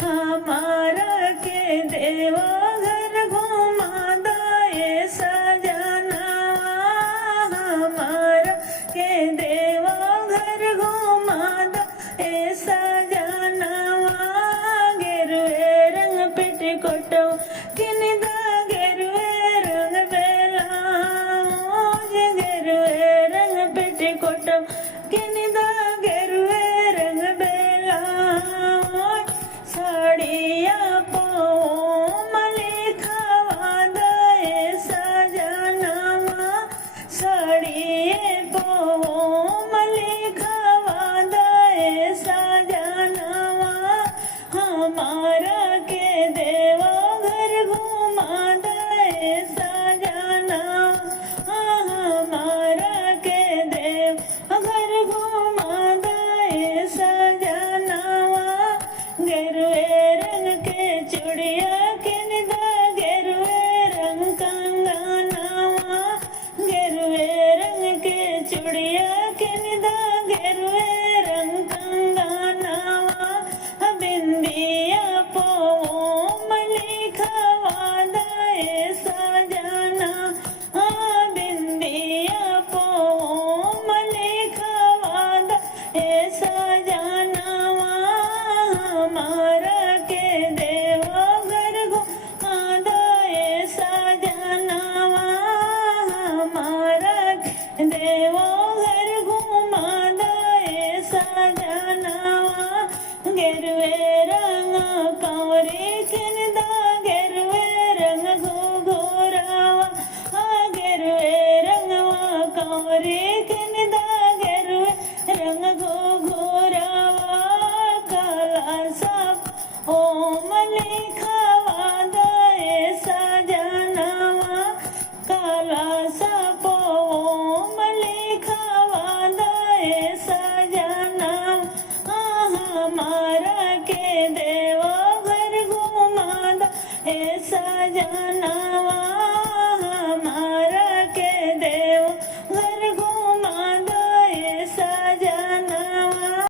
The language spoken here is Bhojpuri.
हमारा के देवा घर घुमा दाए सजना, हमारा के देवा घर घुमा दाए सजना। गेरुए रंग पेटीकोट किनिदा गेरुए रंग ब्लाउज, गेरुए रंग पेटीकोट किनिदा गेरुए रंग ब्लाउज। साड़िया पोमली खवा दाए सजनवा, साड़िए पोमली खवा दाए सजनवा। हमारा के देवा घर घुमा दाए सजना, हमारा के देवा घर घुमा दाए सजनवा। गेरुए रंग के चूड़िया किनिदा गेरुए रंग कंगनवा, गेरुए रंग के चूड़िया किनिदा गेरुए रंग कंगनवा। बिंदिया पोमली खवा दाए सजना, बिंदिया पोमली खवा दाए सजनवा। हमारा